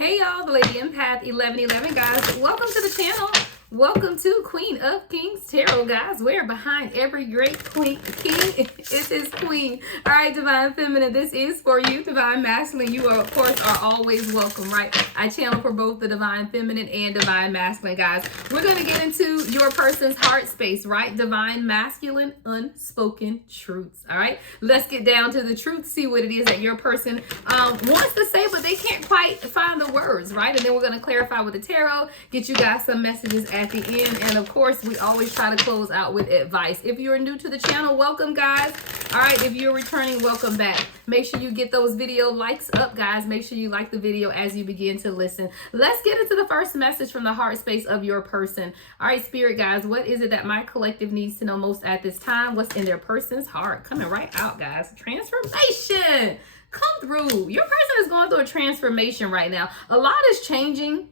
Hey y'all, the Lady Empath 1111, guys. Welcome to the channel. Welcome to Queen of Kings Tarot, guys. Where behind every great king is his queen. All right, Divine Feminine, this is for you. Divine Masculine, you are, of course, are always welcome, right? I channel for both the Divine Feminine and Divine Masculine, guys. We're going to get into your person's heart space, right? Divine Masculine, unspoken truths, all right? Let's get down to the truth, see what it is that your person wants to say, but they can't quite find the words, right? And then we're going to clarify with the tarot, get you guys some messages at the end, and of course we always try to close out with advice. If you're new to the channel, welcome, guys. All right, if you're returning, welcome back. Make sure you get those video likes up, guys. Make sure you like the video as you begin to listen. Let's get into the first message from the heart space of your person. All right, Spirit guys, what is it that my collective needs to know most at this time? What's in their person's heart? Coming right out, guys. Transformation, come through. Your person is going through a transformation right now. A lot is changing,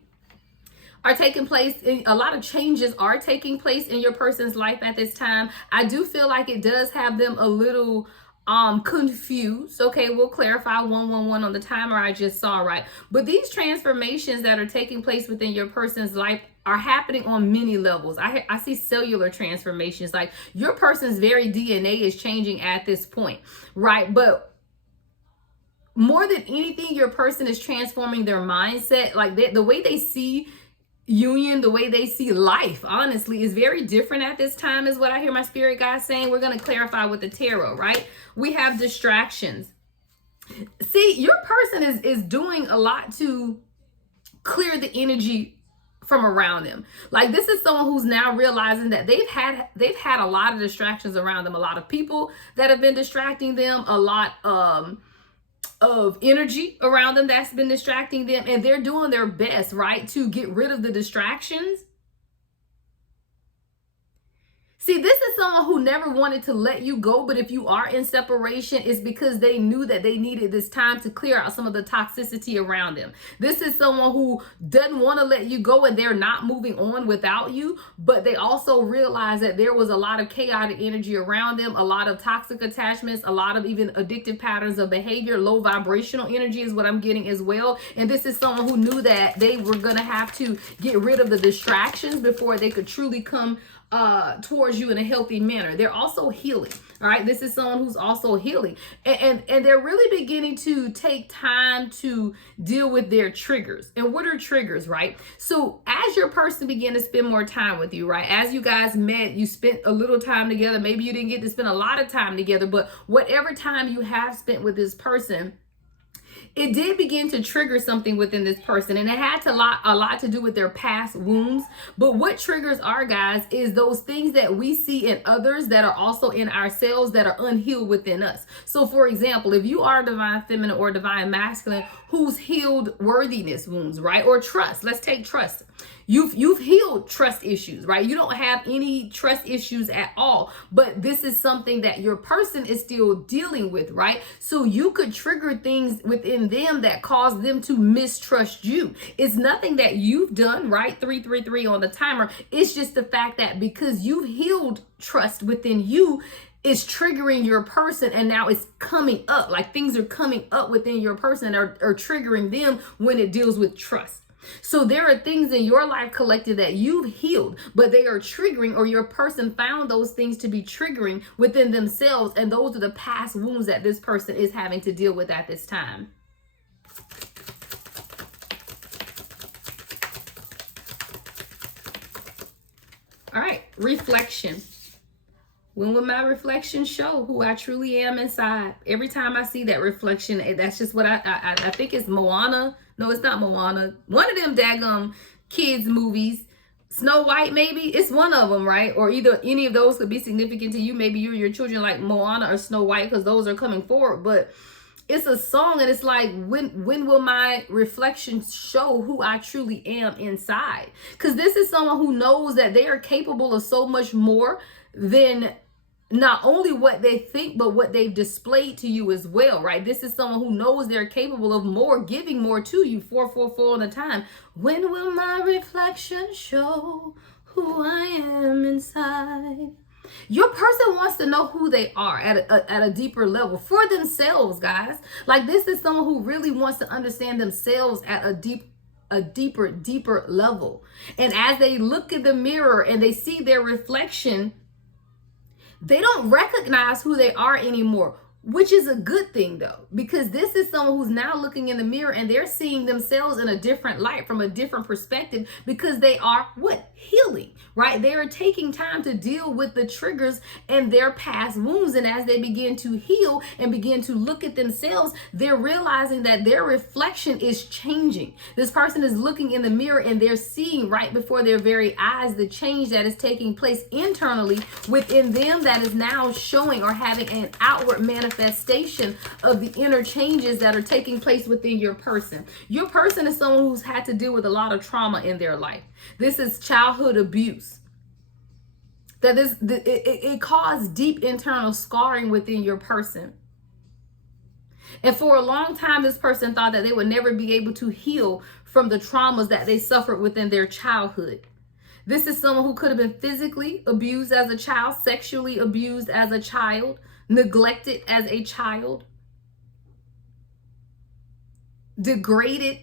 are taking place. A lot of changes are taking place in your person's life at this time. I do feel like it does have them a little confused. Okay, we'll clarify 111 on the timer I just saw, right? But these transformations that are taking place within your person's life are happening on many levels. I see cellular transformations, like your person's very DNA is changing at this point, right? But more than anything, your person is transforming their mindset. Like the way they see union, the way they see life, honestly, is very different at this time, is what I hear my spirit guys saying. We're going to clarify with the tarot, right? We have distractions. See, your person is doing a lot to clear the energy from around them. Like, this is someone who's now realizing that they've had a lot of distractions around them, a lot of people that have been distracting them, a lot of energy around them that's been distracting them, and they're doing their best, right, to get rid of the distractions. See, this is someone who never wanted to let you go, but if you are in separation, it's because they knew that they needed this time to clear out some of the toxicity around them. This is someone who doesn't want to let you go, and they're not moving on without you, but they also realize that there was a lot of chaotic energy around them, a lot of toxic attachments, a lot of even addictive patterns of behavior, low vibrational energy is what I'm getting as well. And this is someone who knew that they were going to have to get rid of the distractions before they could truly come towards you in a healthy manner. They're also healing. All right, this is someone who's also healing, and they're really beginning to take time to deal with their triggers. And what are triggers, right? So as your person began to spend more time with you, right, as you guys met, you spent a little time together. Maybe you didn't get to spend a lot of time together, but whatever time you have spent with this person, it did begin to trigger something within this person, and it had a lot to do with their past wounds. But what triggers are, guys, is those things that we see in others that are also in ourselves that are unhealed within us. So for example, if you are Divine Feminine or Divine Masculine who's healed worthiness wounds, right, or trust, let's take trust. You've healed trust issues, right? You don't have any trust issues at all, but this is something that your person is still dealing with, right? So you could trigger things within them that cause them to mistrust you. It's nothing that you've done, right? 333 on the timer. It's just the fact that because you've healed trust within you, it's triggering your person, and now it's coming up. Like, things are coming up within your person are triggering them when it deals with trust. So there are things in your life collective that you've healed, but they are triggering, or your person found those things to be triggering within themselves. And those are the past wounds that this person is having to deal with at this time. All right, reflection. When will my reflection show who I truly am inside? Every time I see that reflection, that's just what I think it's Moana. No, it's not Moana. One of them daggum kids movies. Snow White, maybe. It's one of them, right? Or either any of those could be significant to you. Maybe you or your children like Moana or Snow White, because those are coming forward. But it's a song, and it's like, when will my reflection show who I truly am inside? Because this is someone who knows that they are capable of so much more than not only what they think, but what they've displayed to you as well, right? This is someone who knows they're capable of more, giving more to you. 444 on the time. When will my reflection show who I am inside? Your person wants to know who they are at a deeper level for themselves, guys. Like, this is someone who really wants to understand themselves at a deep a deeper level. And as they look in the mirror and they see their reflection, they don't recognize who they are anymore, which is a good thing though, because this is someone who's now looking in the mirror and they're seeing themselves in a different light, from a different perspective, because they are what? Healing, right? They are taking time to deal with the triggers and their past wounds. And as they begin to heal and begin to look at themselves, they're realizing that their reflection is changing. This person is looking in the mirror and they're seeing right before their very eyes the change that is taking place internally within them, that is now showing or having an outward manifestation of the inner changes that are taking place within your person. Your person is someone who's had to deal with a lot of trauma in their life. This is childhood abuse. It caused deep internal scarring within your person. And for a long time, this person thought that they would never be able to heal from the traumas that they suffered within their childhood. This is someone who could have been physically abused as a child, sexually abused as a child, neglected as a child, degraded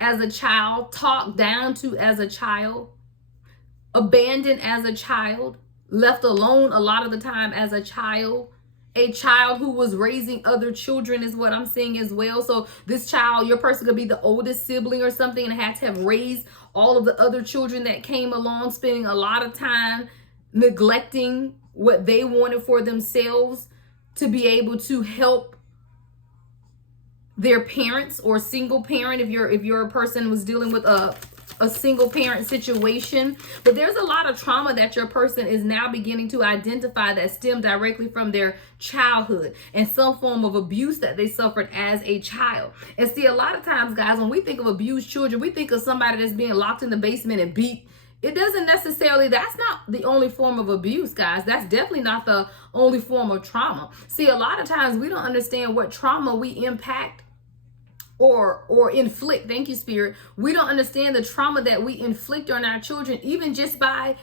as a child, talked down to as a child, abandoned as a child, left alone a lot of the time as a child who was raising other children is what I'm seeing as well. So this child, your person could be the oldest sibling or something and had to have raised all of the other children that came along, spending a lot of time neglecting what they wanted for themselves to be able to help their parents, or single parent if you're a person was dealing with a single parent situation. But there's a lot of trauma that your person is now beginning to identify that stem directly from their childhood and some form of abuse that they suffered as a child. And see, a lot of times, guys, when we think of abused children, we think of somebody that's being locked in the basement and beat. It doesn't necessarily, that's not the only form of abuse, guys. That's definitely not the only form of trauma. See, a lot of times we don't understand what trauma we impact or inflict. Thank you, Spirit. We don't understand the trauma that we inflict on our children, even just by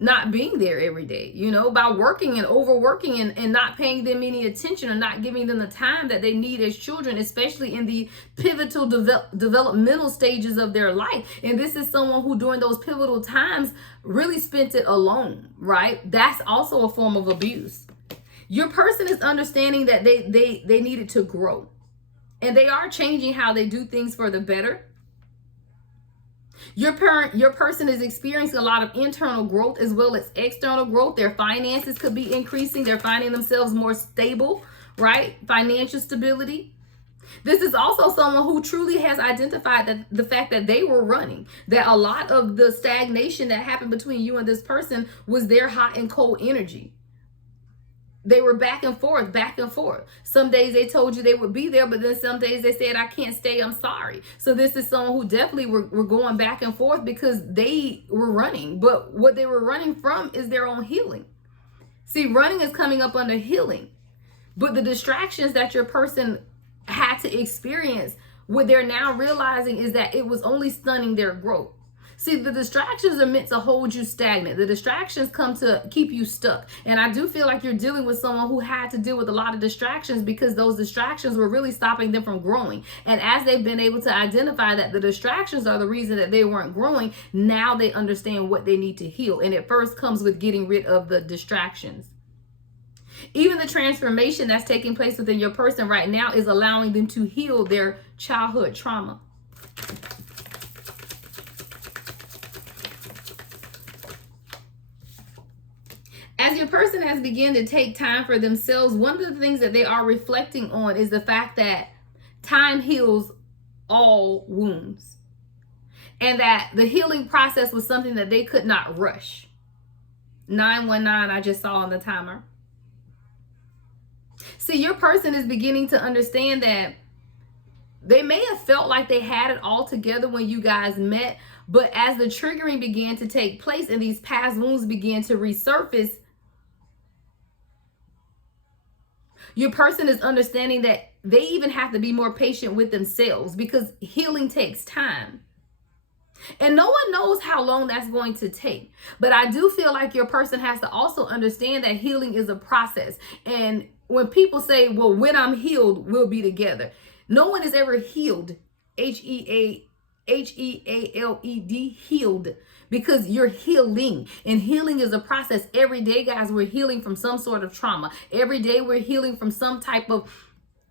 not being there every day, by working and overworking and not paying them any attention, or not giving them the time that they need as children, especially in the pivotal developmental stages of their life. And this is someone who during those pivotal times really spent it alone, right? That's also a form of abuse. Your person is understanding that they needed to grow. And they are changing how they do things for the better. Your person is experiencing a lot of internal growth as well as external growth. Their finances could be increasing. They're finding themselves more stable, right? Financial stability. This is also someone who truly has identified that the fact that they were running, that a lot of the stagnation that happened between you and this person was their hot and cold energy. They were back and forth, back and forth. Some days they told you they would be there, but then some days they said, I can't stay, I'm sorry. So this is someone who definitely were going back and forth because they were running. But what they were running from is their own healing. See, running is coming up under healing. But the distractions that your person had to experience, what they're now realizing is that it was only stunning their growth. See, the distractions are meant to hold you stagnant. The distractions come to keep you stuck. And I do feel like you're dealing with someone who had to deal with a lot of distractions because those distractions were really stopping them from growing. And as they've been able to identify that the distractions are the reason that they weren't growing, now they understand what they need to heal. And it first comes with getting rid of the distractions. Even the transformation that's taking place within your person right now is allowing them to heal their childhood trauma. As your person has begun to take time for themselves, one of the things that they are reflecting on is the fact that time heals all wounds. And that the healing process was something that they could not rush. 919, I just saw on the timer. See, your person is beginning to understand that they may have felt like they had it all together when you guys met, but as the triggering began to take place and these past wounds began to resurface, your person is understanding that they even have to be more patient with themselves because healing takes time. And no one knows how long that's going to take. But I do feel like your person has to also understand that healing is a process. And when people say, well, when I'm healed, we'll be together. No one is ever healed, Healed, Healed, healed, because you're healing, and healing is a process. Every day, guys, we're healing from some sort of trauma. Every day we're healing from some type of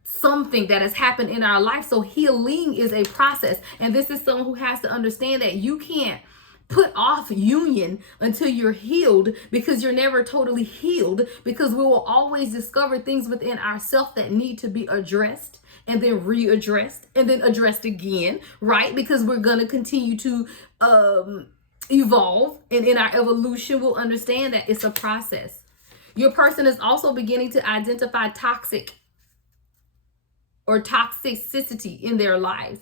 something that has happened in our life. So healing is a process, and this is someone who has to understand that you can't put off union until you're healed, because you're never totally healed, because we will always discover things within ourselves that need to be addressed, and then readdressed, and then addressed again, right? Because we're going to continue to evolve, and in our evolution we'll understand that it's a process. Your person is also beginning to identify toxic or toxicity in their lives.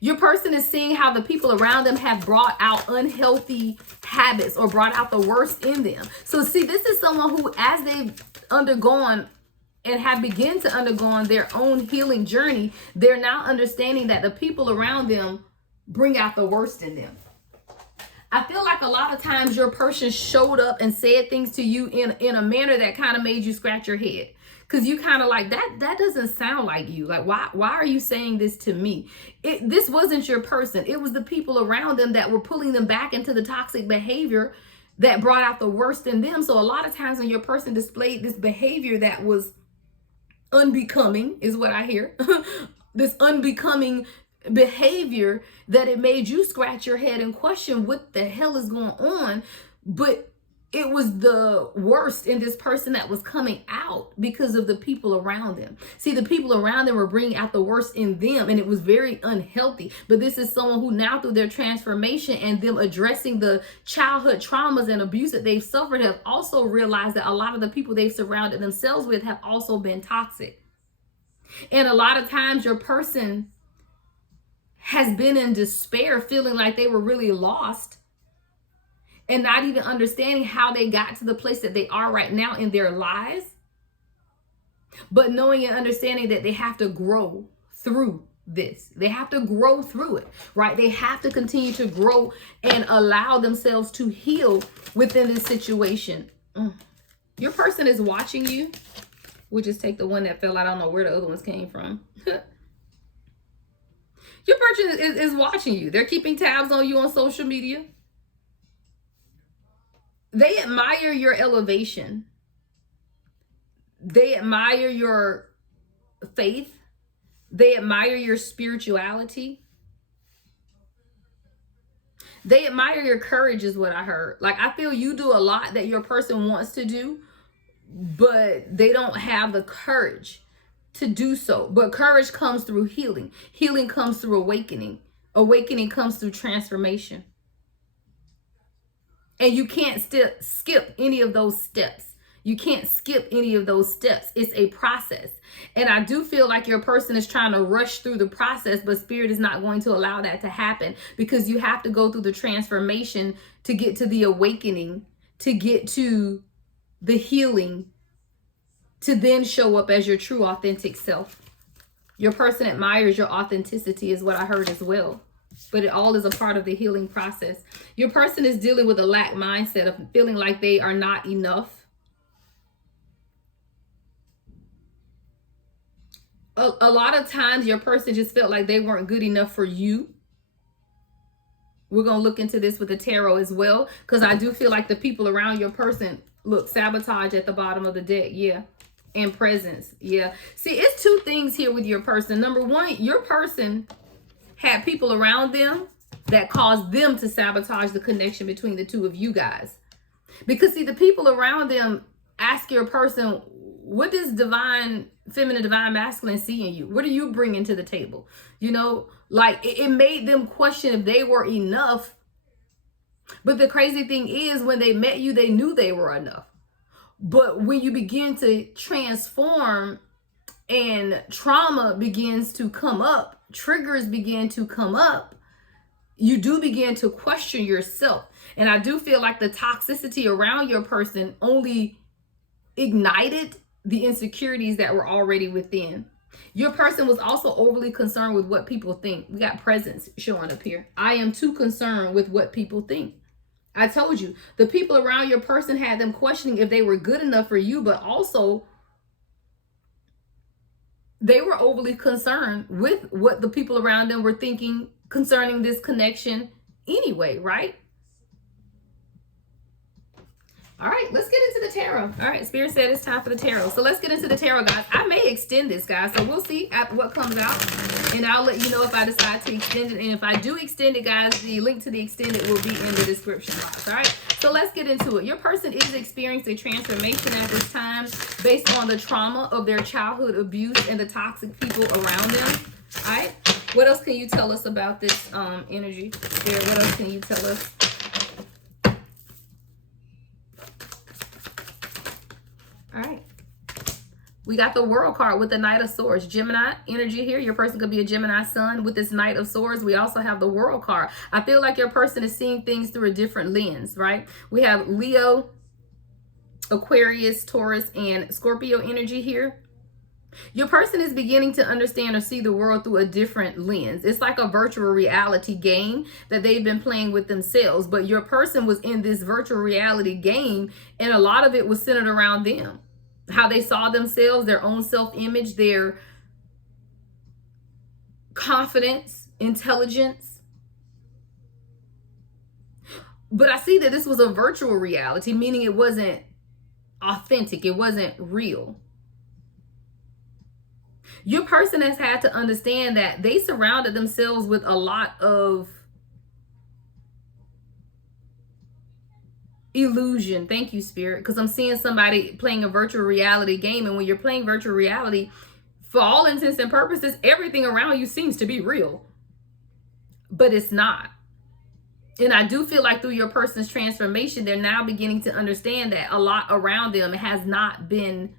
Your person is seeing how the people around them have brought out unhealthy habits or brought out the worst in them. So see, this is someone who, as they've undergone and have begun to undergo their own healing journey, they're now understanding that the people around them bring out the worst in them. I feel like a lot of times your person showed up and said things to you in a manner that kind of made you scratch your head. Because you kind of like, that doesn't sound like you. Like, why are you saying this to me? This wasn't your person. It was the people around them that were pulling them back into the toxic behavior that brought out the worst in them. So a lot of times when your person displayed this behavior that was unbecoming, is what I hear, this unbecoming behavior, that it made you scratch your head and question what the hell is going on. But it was the worst in this person that was coming out because of the people around them. See, the people around them were bringing out the worst in them, and it was very unhealthy. But this is someone who now, through their transformation and them addressing the childhood traumas and abuse that they've suffered, have also realized that a lot of the people they've surrounded themselves with have also been toxic. And a lot of times your person has been in despair, feeling like they were really lost, and not even understanding how they got to the place that they are right now in their lives, but knowing and understanding that they have to grow through this. They have to grow through it, right? They have to continue to grow and allow themselves to heal within this situation. Your person is watching you. We'll just take the one that fell out. I don't know where the other ones came from. Your person is watching you. They're keeping tabs on you on social media. They admire your elevation. They admire your faith. They admire your spirituality. They admire your courage, is what I heard. Like, I feel you do a lot that your person wants to do, but they don't have the courage to do so. But courage comes through healing. Healing comes through awakening. Awakening comes through transformation. And you can't skip any of those steps. You can't skip any of those steps. It's a process. And I do feel like your person is trying to rush through the process, but Spirit is not going to allow that to happen, because you have to go through the transformation to get to the awakening, to get to the healing, to then show up as your true authentic self. Your person admires your authenticity, is what I heard as well. But it all is a part of the healing process. Your person is dealing with a lack mindset of feeling like they are not enough. A lot of times your person just felt like they weren't good enough for you. We're going to look into this with the tarot as well, because I do feel like the people around your person, look, sabotage at the bottom of the deck. Yeah. And presence. Yeah. See, it's two things here with your person. Number one, your person had people around them that caused them to sabotage the connection between the two of you guys. Because see, the people around them ask your person, what does divine feminine, divine masculine see in you? What are you bringing to the table? You know, like it made them question if they were enough. But the crazy thing is, when they met you, they knew they were enough. But when you begin to transform and trauma begins to come up, triggers begin to come up, you do begin to question yourself. And I do feel like the toxicity around your person only ignited the insecurities that were already within. Your person was also overly concerned with what people think. We got presence showing up here. I am too concerned with what people think. I told you, the people around your person had them questioning if they were good enough for you, but also they were overly concerned with what the people around them were thinking concerning this connection anyway, right? All right, let's get into the tarot. All right, Spirit said it's time for the tarot. So let's get into the tarot, guys. I may extend this, guys, so we'll see what comes out. And I'll let you know if I decide to extend it. And if I do extend it, guys, the link to the extended will be in the description box. All right, so let's get into it. Your person is experiencing a transformation at this time based on the trauma of their childhood abuse and the toxic people around them. All right, what else can you tell us about this energy? Spirit, what else can you tell us? All right. We got the World card with the Knight of Swords. Gemini energy here. Your person could be a Gemini sun with this Knight of Swords. We also have the World card. I feel like your person is seeing things through a different lens, right? We have Leo, Aquarius, Taurus, and Scorpio energy here. Your person is beginning to understand or see the world through a different lens. It's like a virtual reality game that they've been playing with themselves. But your person was in this virtual reality game, and a lot of it was centered around them. How they saw themselves, their own self-image, their confidence, intelligence. But I see that this was a virtual reality, meaning it wasn't authentic. It wasn't real. Your person has had to understand that they surrounded themselves with a lot of illusion. Thank you, Spirit, because I'm seeing somebody playing a virtual reality game. And when you're playing virtual reality, for all intents and purposes, everything around you seems to be real, but it's not. And I do feel like through your person's transformation, they're now beginning to understand that a lot around them has not been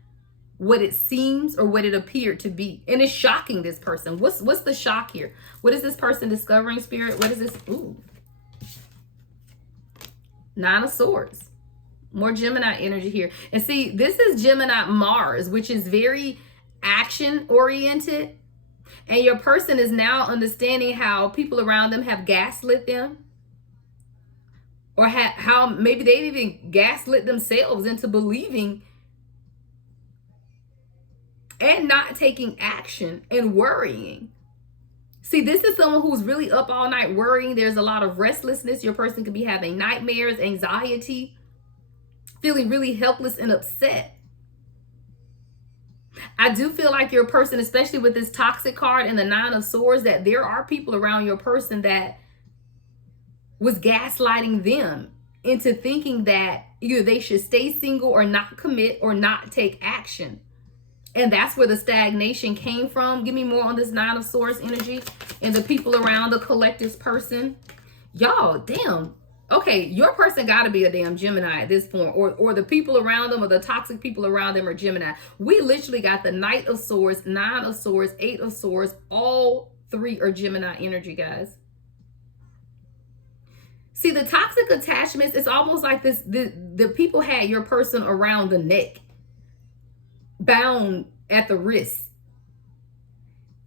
what it seems or what it appeared to be. And it's shocking this person. What's the shock here? What is this person discovering, Spirit? What is this? Ooh. Nine of Swords. More Gemini energy here. And see, this is Gemini Mars, which is very action oriented. And your person is now understanding how people around them have gaslit them. Or how maybe they even gaslit themselves into believing and not taking action and worrying. See, this is someone who's really up all night worrying. There's a lot of restlessness. Your person could be having nightmares, anxiety, feeling really helpless and upset. I do feel like your person, especially with this toxic card and the Nine of Swords, that there are people around your person that was gaslighting them into thinking that either they should stay single or not commit or not take action. And that's where the stagnation came from. Give me more on this Nine of Swords energy and the people around the collective's person. Y'all, damn. Okay, your person got to be a damn Gemini at this point. Or the people around them or the toxic people around them are Gemini. We literally got the Knight of Swords, Nine of Swords, Eight of Swords. All three are Gemini energy, guys. See, the toxic attachments, it's almost like this. The people had your person around the neck, bound at the wrist,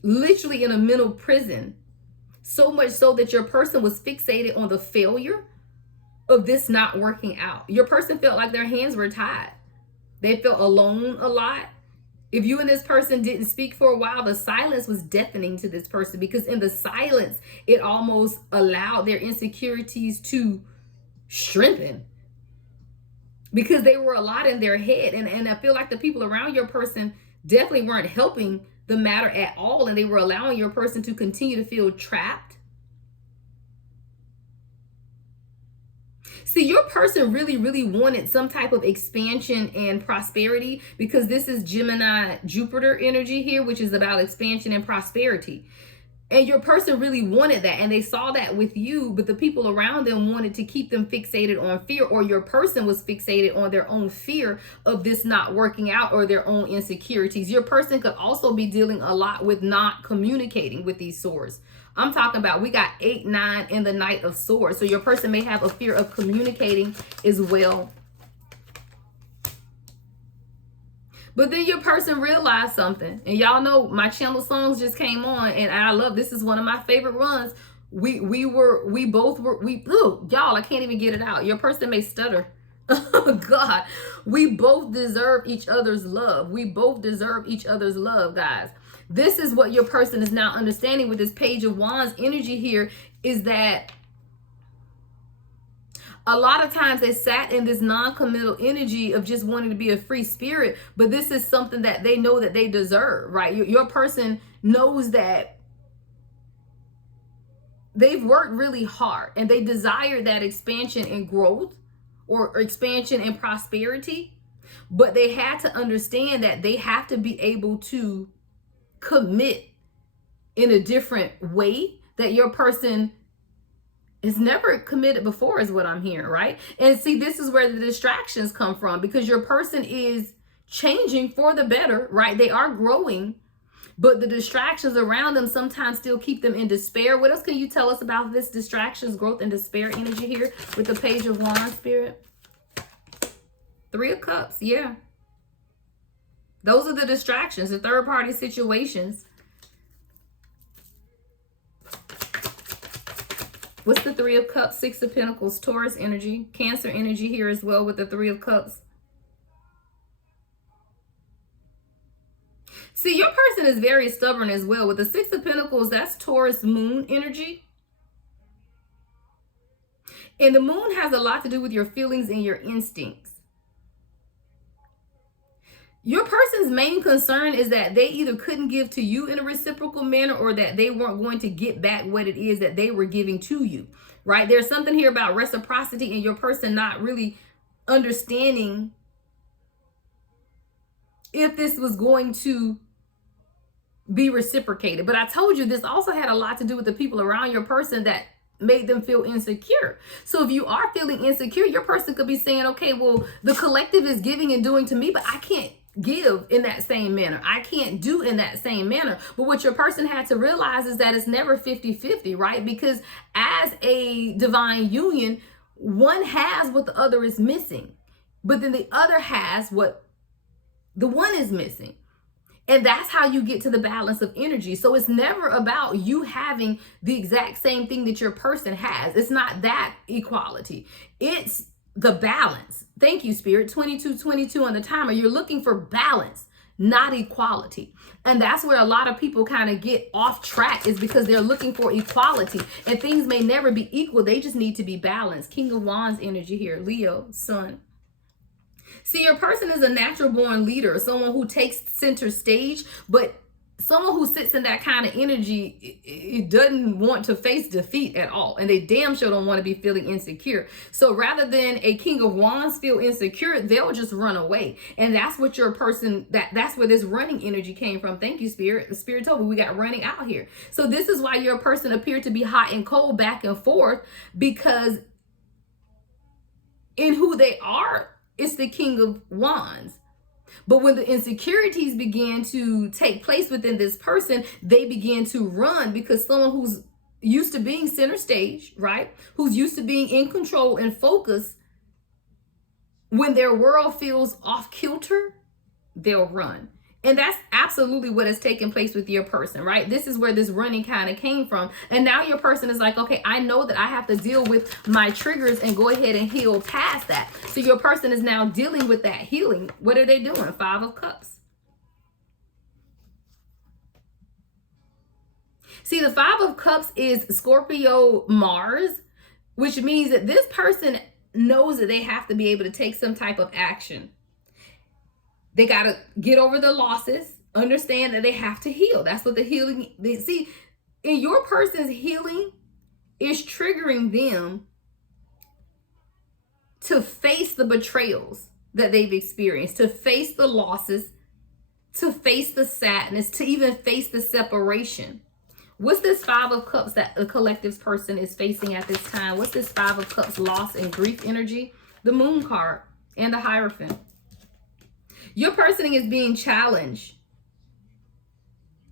literally in a mental prison, so much so that your person was fixated on the failure of this not working out. Your person felt like their hands were tied. They felt alone a lot. If you and this person didn't speak for a while, the silence was deafening to this person, because in the silence, it almost allowed their insecurities to strengthen, because they were a lot in their head. And I feel like the people around your person definitely weren't helping the matter at all. And they were allowing your person to continue to feel trapped. See, your person really, really wanted some type of expansion and prosperity, because this is Gemini Jupiter energy here, which is about expansion and prosperity. And your person really wanted that, and they saw that with you, but the people around them wanted to keep them fixated on fear, or your person was fixated on their own fear of this not working out or their own insecurities. Your person could also be dealing a lot with not communicating with these swords. I'm talking about, we got 8, 9, and the Knight of Swords. So your person may have a fear of communicating as well. But then your person realized something. And y'all know my channel songs just came on, and I love, this is one of my favorite runs. Ooh, y'all, I can't even get it out. Your person may stutter. Oh God, we both deserve each other's love. We both deserve each other's love, guys. This is what your person is now understanding with this Page of Wands energy here, is that a lot of times they sat in this non-committal energy of just wanting to be a free spirit, but this is something that they know that they deserve, right? Your person knows that they've worked really hard and they desire that expansion and growth, or expansion and prosperity, but they had to understand that they have to be able to commit in a different way that your person is never committed before, is what I'm hearing, right? And see, this is where the distractions come from, because your person is changing for the better, right? They are growing, but the distractions around them sometimes still keep them in despair. What else can you tell us about this distractions, growth, and despair energy here with the Page of Wands, Spirit? 3 of Cups, yeah. Those are the distractions, the third-party situations. What's the 3 of Cups, 6 of Pentacles, Taurus energy, Cancer energy here as well with the 3 of Cups. See, your person is very stubborn as well. With the 6 of Pentacles, that's Taurus moon energy. And the moon has a lot to do with your feelings and your instincts. Your person's main concern is that they either couldn't give to you in a reciprocal manner, or that they weren't going to get back what it is that they were giving to you, right? There's something here about reciprocity and your person not really understanding if this was going to be reciprocated. But I told you this also had a lot to do with the people around your person that made them feel insecure. So if you are feeling insecure, your person could be saying, okay, well, the collective is giving and doing to me, but I can't give in that same manner. I can't do in that same manner. But what your person had to realize is that it's never 50-50, right? Because as a divine union, one has what the other is missing, but then the other has what the one is missing. And that's how you get to the balance of energy. So it's never about you having the exact same thing that your person has. It's not that equality. It's the balance. Thank you, Spirit. 2222 on the timer. You're looking for balance, not equality. And that's where a lot of people kind of get off track, is because they're looking for equality. And things may never be equal. They just need to be balanced. King of Wands energy here. Leo, Sun. See, your person is a natural born leader, someone who takes center stage, but someone who sits in that kind of energy, it doesn't want to face defeat at all. And they damn sure don't want to be feeling insecure. So rather than a King of Wands feel insecure, they'll just run away. And that's what your person, that's where this running energy came from. Thank you, Spirit. The Spirit told me we got running out here. So this is why your person appeared to be hot and cold, back and forth, because in who they are, it's the King of Wands. But when the insecurities began to take place within this person, they began to run, because someone who's used to being center stage, right? Who's used to being in control and focus, when their world feels off kilter, they'll run. And that's absolutely what has taken place with your person, right? This is where this running kind of came from. And now your person is like, okay, I know that I have to deal with my triggers and go ahead and heal past that. So your person is now dealing with that healing. What are they doing? 5 of Cups. See, the 5 of Cups is Scorpio Mars, which means that this person knows that they have to be able to take some type of action. They got to get over the losses, understand that they have to heal. That's what the healing, see, in your person's healing is triggering them to face the betrayals that they've experienced, to face the losses, to face the sadness, to even face the separation. What's this 5 of Cups that the collective's person is facing at this time? What's this 5 of Cups loss and grief energy? The Moon card and the Hierophant. Your person is being challenged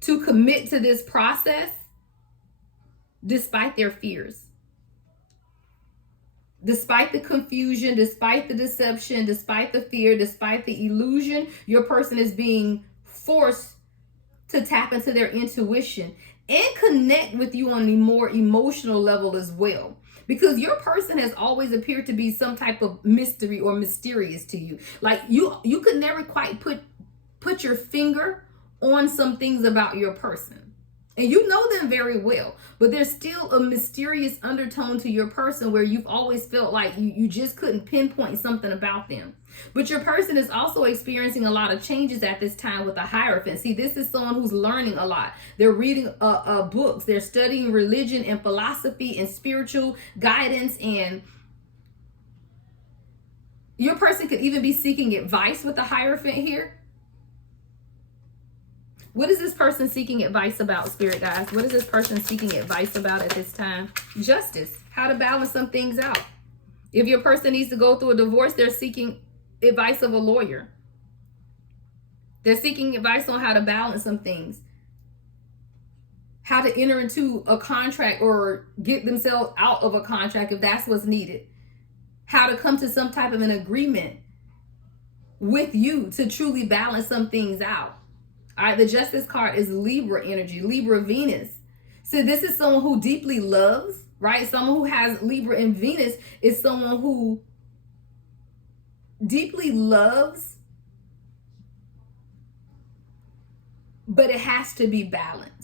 to commit to this process despite their fears. Despite the confusion, despite the deception, despite the fear, despite the illusion, your person is being forced to tap into their intuition and connect with you on a more emotional level as well. Because your person has always appeared to be some type of mystery or mysterious to you. Like you could never quite put your finger on some things about your person. And you know them very well, but there's still a mysterious undertone to your person where you've always felt like you just couldn't pinpoint something about them. But your person is also experiencing a lot of changes at this time with the Hierophant. See, this is someone who's learning a lot. They're reading books. They're studying religion and philosophy and spiritual guidance. And your person could even be seeking advice with the Hierophant here. What is this person seeking advice about, Spirit guys? What is this person seeking advice about at this time? Justice. How to balance some things out. If your person needs to go through a divorce, they're seeking advice of a lawyer. They're seeking advice on how to balance some things. How to enter into a contract or get themselves out of a contract if that's what's needed. How to come to some type of an agreement with you to truly balance some things out. All right, the Justice card is Libra energy, Libra Venus. So this is someone who deeply loves, right? Someone who has Libra and Venus is someone who deeply loves, but it has to be balanced.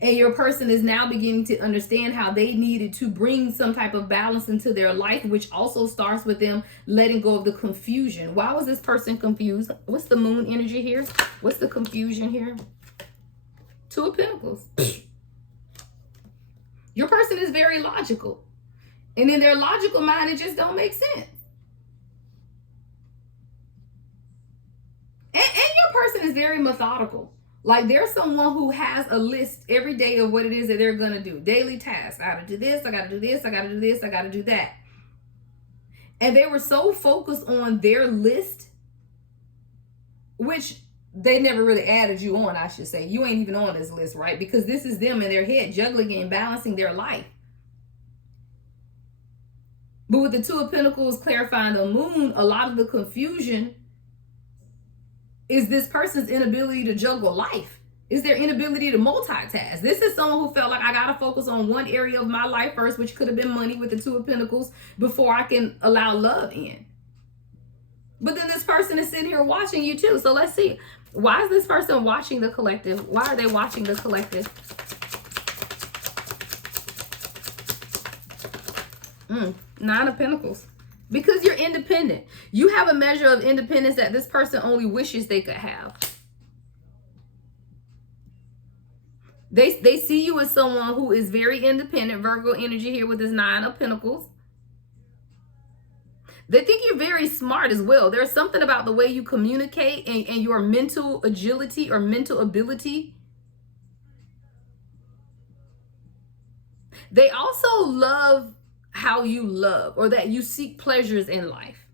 And your person is now beginning to understand how they needed to bring some type of balance into their life, which also starts with them letting go of the confusion. Why was this person confused? What's the moon energy here? What's the confusion here? Two of Pentacles. Your person is very logical. And in their logical mind, it just don't make sense. And your person is very methodical. Like there's someone who has a list every day of what it is that they're going to do. Daily tasks. I got to do this. I got to do this. I got to do this. I got to do that. And they were so focused on their list, which they never really added you on, I should say. You ain't even on this list, right? Because this is them in their head, juggling and balancing their life. But with the Two of Pentacles clarifying the moon, a lot of the confusion is this person's inability to juggle life. Is their inability to multitask. This is someone who felt like I got to focus on one area of my life first, which could have been money with the Two of Pentacles, before I can allow love in. But then this person is sitting here watching you too. So let's see. Why is this person watching the collective? Why are they watching the collective? Nine of Pentacles. Because you're independent. You have a measure of independence that this person only wishes they could have. They see you as someone who is very independent. Virgo energy here with this Nine of Pentacles. They think you're very smart as well. There's something about the way you communicate and your mental agility or mental ability. They also love how you love, or that you seek pleasures in life.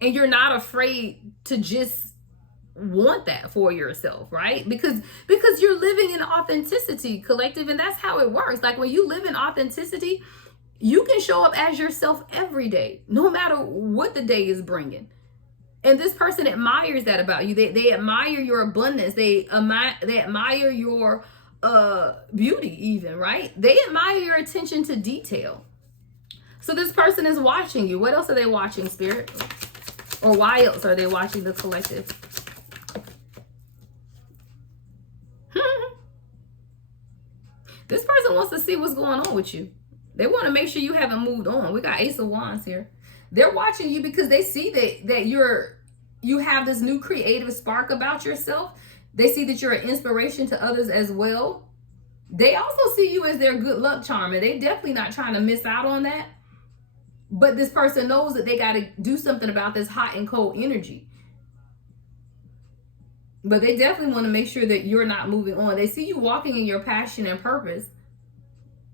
And you're not afraid to just want that for yourself, right? Because you're living in authenticity, collective, and that's how it works. Like when you live in authenticity, you can show up as yourself every day, no matter what the day is bringing. And this person admires that about you. They admire your abundance. They admire your beauty even, right? They admire your attention to detail. So this person is watching you. What else are they watching, Spirit? Or why else are they watching the collective? This person wants to see what's going on with you. They want to make sure you haven't moved on. We got Ace of Wands here. They're watching you because they see that you have this new creative spark about yourself. They see that you're an inspiration to others as well. They also see you as their good luck charm, and they're definitely not trying to miss out on that. But this person knows that they got to do something about this hot and cold energy. But they definitely want to make sure that you're not moving on. They see you walking in your passion and purpose.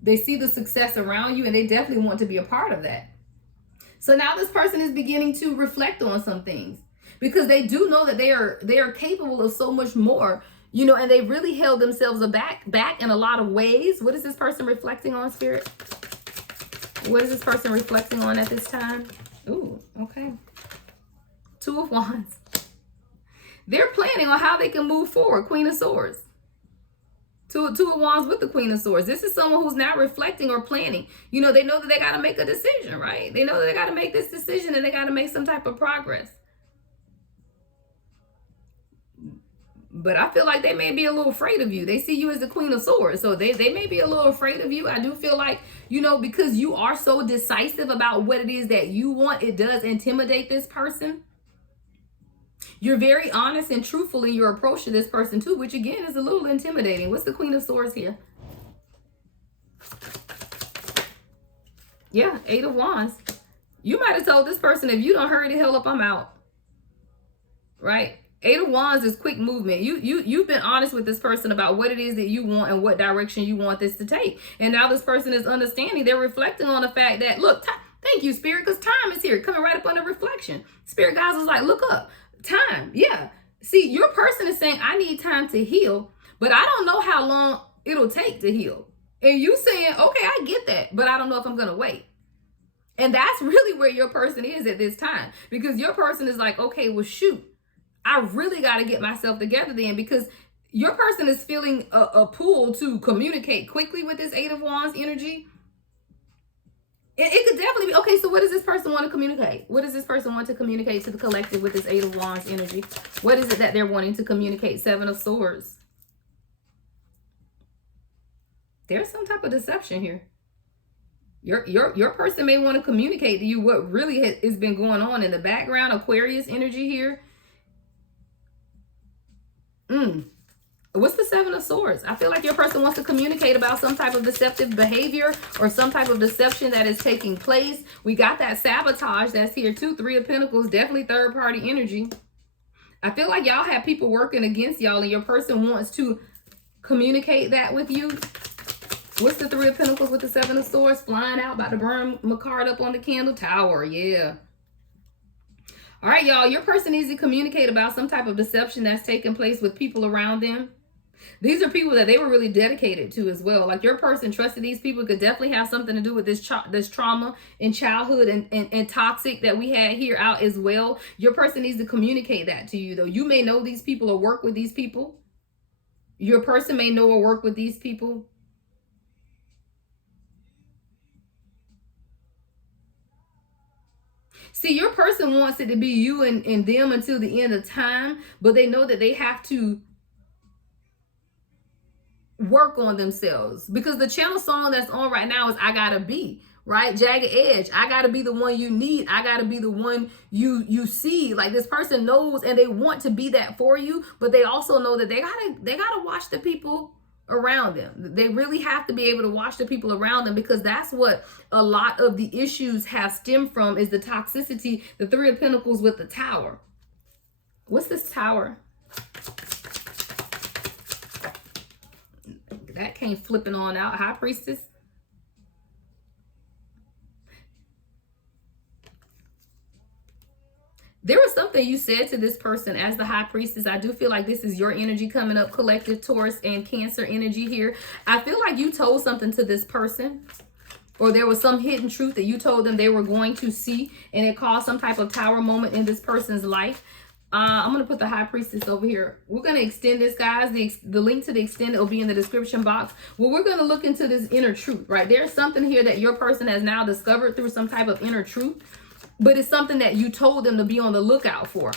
They see the success around you, and they definitely want to be a part of that. So now this person is beginning to reflect on some things, because they do know that they are capable of so much more, you know, and they really held themselves back in a lot of ways. What is this person reflecting on, Spirit? What is this person reflecting on at this time? Ooh, okay. Two of Wands. They're planning on how they can move forward. Queen of Swords. Two of Wands with the Queen of Swords. This is someone who's now reflecting or planning. You know, they know that they got to make a decision, right? They know that they got to make this decision and they got to make some type of progress. But I feel like they may be a little afraid of you. They see you as the Queen of Swords. So they may be a little afraid of you. I do feel like, you know, because you are so decisive about what it is that you want, it does intimidate this person. You're very honest and truthful in your approach to this person too, which again is a little intimidating. What's the Queen of Swords here? Yeah, 8 of Wands. You might have told this person, if you don't hurry the hell up, I'm out. Right? 8 of Wands is quick movement. You've been honest with this person about what it is that you want and what direction you want this to take. And now this person is understanding. They're reflecting on the fact that, look, thank you, Spirit, because time is here. Coming right up under reflection. Spirit guys was like, look up. Time. Yeah. See, your person is saying, I need time to heal, but I don't know how long it'll take to heal. And you saying, okay, I get that, but I don't know if I'm going to wait. And that's really where your person is at this time, because your person is like, okay, well, shoot, I really got to get myself together then, because your person is feeling a pull to communicate quickly with this 8 of Wands energy. It could definitely be, okay, so what does this person want to communicate? What does this person want to communicate to the collective with this 8 of Wands energy? What is it that they're wanting to communicate? 7 of Swords. There's some type of deception here. Your person may want to communicate to you what really has been going on in the background. Aquarius energy here. What's the 7 of Swords? I feel like your person wants to communicate about some type of deceptive behavior or some type of deception that is taking place. We got that sabotage that's here too. 3 of Pentacles, definitely third party energy. I feel like y'all have people working against y'all and your person wants to communicate that with you. What's the 3 of Pentacles with the 7 of Swords? Flying out, about to burn my card up on the candle. Tower, yeah. All right, y'all, your person needs to communicate about some type of deception that's taking place with people around them. These are people that they were really dedicated to as well. Like your person trusted these people. Could definitely have something to do with this trauma in childhood and toxic that we had here out as well. Your person needs to communicate that to you, though. You may know these people or work with these people. Your person may know or work with these people. See, your person wants it to be you and them until the end of time, but they know that they have to work on themselves, because the channel song that's on right now is I Gotta Be, right? Jagged Edge. I gotta be the one you need. I gotta be the one you see. Like this person knows and they want to be that for you, but they also know that they gotta watch the people around them. They really have to be able to watch the people around them, because that's what a lot of the issues have stemmed from, is the toxicity. The 3 of Pentacles with the Tower. What's this Tower? That came flipping on out. High Priestess. There was something you said to this person as the High Priestess. I do feel like this is your energy coming up, collective Taurus and Cancer energy here. I feel like you told something to this person, or there was some hidden truth that you told them they were going to see, and it caused some type of tower moment in this person's life. I'm going to put the High Priestess over here. We're going to extend this, guys. The link to the extended will be in the description box. Well, we're going to look into this inner truth, right? There's something here that your person has now discovered through some type of inner truth, but it's something that you told them to be on the lookout for.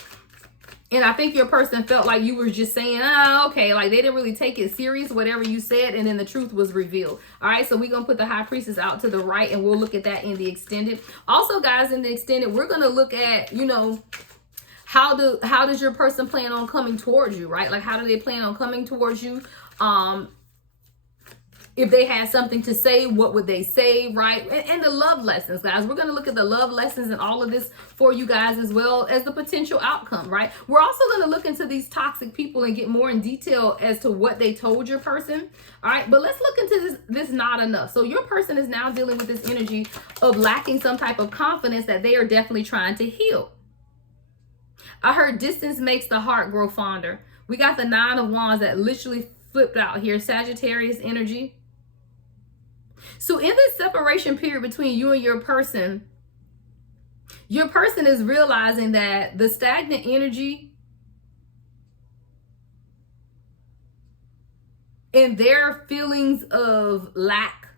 And I think your person felt like you were just saying, oh, okay, like they didn't really take it serious, whatever you said, and then the truth was revealed. All right, so we're going to put the High Priestess out to the right, and we'll look at that in the extended. Also, guys, in the extended, we're going to look at, you know, how does your person plan on coming towards you, right? Like, how do they plan on coming towards you? If they had something to say, what would they say, right? And the love lessons, guys. We're going to look at the love lessons and all of this for you guys, as well as the potential outcome, right? We're also going to look into these toxic people and get more in detail as to what they told your person. All right, but let's look into this not enough. So your person is now dealing with this energy of lacking some type of confidence that they are definitely trying to heal. I heard distance makes the heart grow fonder. We got the 9 of Wands that literally flipped out here. Sagittarius energy. So in this separation period between you and your person is realizing that the stagnant energy and their feelings of lack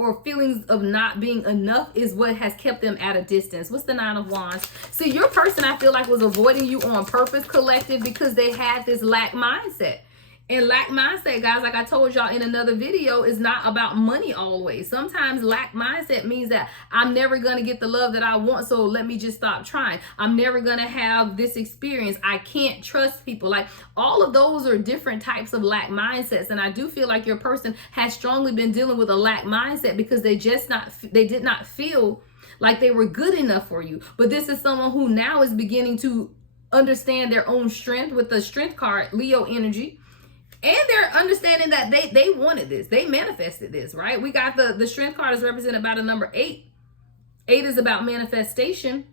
or feelings of not being enough is what has kept them at a distance. What's the Nine of Wands? See, your person, I feel like, was avoiding you on purpose, collective, because they had this lack mindset. And lack mindset, guys, like I told y'all in another video, is not about money always. Sometimes lack mindset means that I'm never going to get the love that I want, so let me just stop trying. I'm never going to have this experience. I can't trust people. Like, all of those are different types of lack mindsets. And I do feel like your person has strongly been dealing with a lack mindset because they did not feel like they were good enough for you. But this is someone who now is beginning to understand their own strength with the Strength card, Leo energy. And they're understanding that they wanted this. They manifested this, right? We got the Strength card is represented by the number 8. 8 is about manifestation.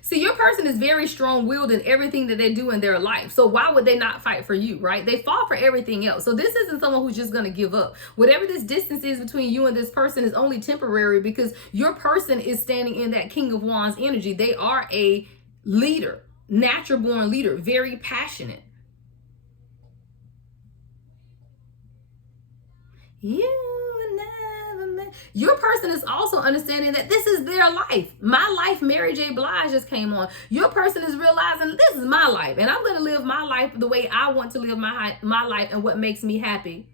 See, your person is very strong-willed in everything that they do in their life. So why would they not fight for you, right? They fought for everything else. So this isn't someone who's just going to give up. Whatever this distance is between you and this person is only temporary, because your person is standing in that King of Wands energy. They are a leader. Natural born leader, very passionate. Your person is also understanding that this is their life. My life, Mary J. Blige just came on. Your person is realizing this is my life, and I'm going to live my life the way I want to live my life and what makes me happy.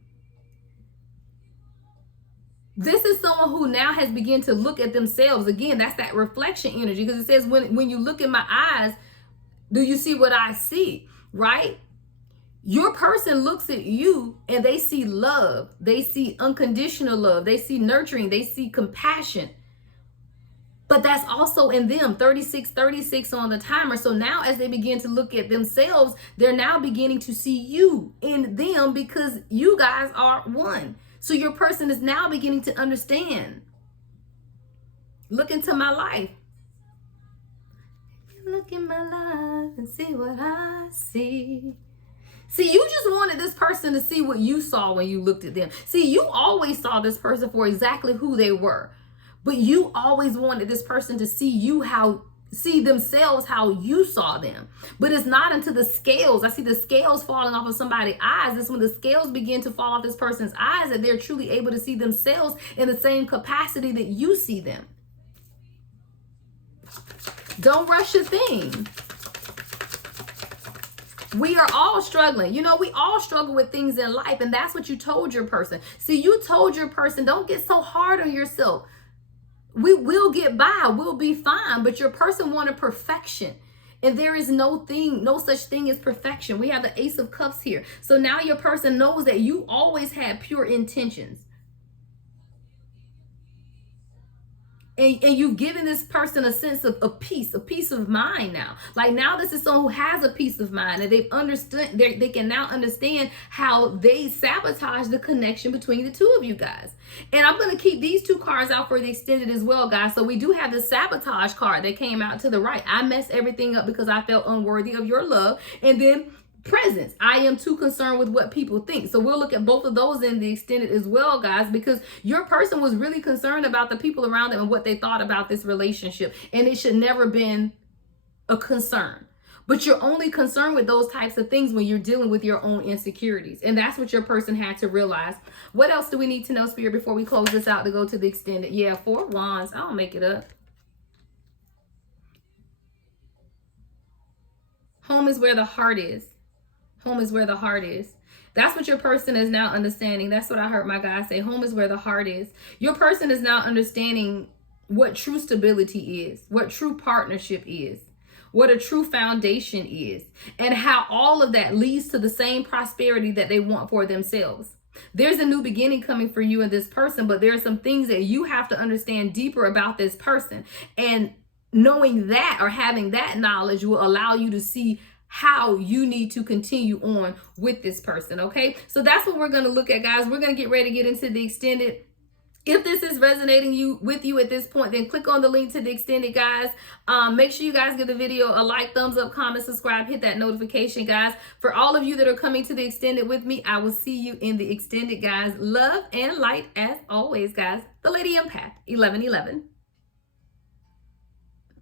This is someone who now has begun to look at themselves. Again, that's that reflection energy, because it says when you look in my eyes, do you see what I see, right? Your person looks at you and they see love. They see unconditional love. They see nurturing. They see compassion. But that's also in them, 36 on the timer. So now as they begin to look at themselves, they're now beginning to see you in them, because you guys are one. So your person is now beginning to understand. Look into my life. Look in my life and see what I see. See, you just wanted this person to see what you saw when you looked at them. See, you always saw this person for exactly who they were. But you always wanted this person to see themselves how you saw them. But it's not until the scales, I see the scales falling off of somebody's eyes. It's when the scales begin to fall off this person's eyes that they're truly able to see themselves in the same capacity that you see them. Don't rush a thing. We are all struggling. You know, we all struggle with things in life, and that's what you told your person. See, you told your person, don't get so hard on yourself. We will get by. We'll be fine. But your person wanted perfection. And there is no such thing as perfection. We have the Ace of Cups here. So now your person knows that you always had pure intentions. And you've given this person a sense of peace, a peace of mind now. Like, now this is someone who has a peace of mind, and they've understood, they can now understand how they sabotage the connection between the two of you guys. And I'm going to keep these two cards out for the extended as well, guys. So we do have the sabotage card that came out to the right. I messed everything up because I felt unworthy of your love. And then presence, I am too concerned with what people think. So we'll look at both of those in the extended as well, guys, because your person was really concerned about the people around them and what they thought about this relationship, and it should never been a concern. But you're only concerned with those types of things when you're dealing with your own insecurities, and that's what your person had to realize. What else do we need to know, Spirit, before we close this out to go to the extended? Yeah, 4 Wands. I'll make it up. Home is where the heart is. Home is where the heart is. That's what your person is now understanding. That's what I heard my guy say. Home is where the heart is. Your person is now understanding what true stability is, what true partnership is, what a true foundation is, and how all of that leads to the same prosperity that they want for themselves. There's a new beginning coming for you and this person, but there are some things that you have to understand deeper about this person. And knowing that, or having that knowledge, will allow you to see how you need to continue on with this person. Okay, so that's what we're going to look at, guys. We're going to get ready to get into the extended. If this is resonating with you at this point, then click on the link to the extended, guys. Make sure you guys give the video a like, thumbs up, comment, subscribe, hit that notification, guys. For all of you that are coming to the extended with me, I will see you in the extended, guys. Love and light as always, guys. The Lady Empath 1111.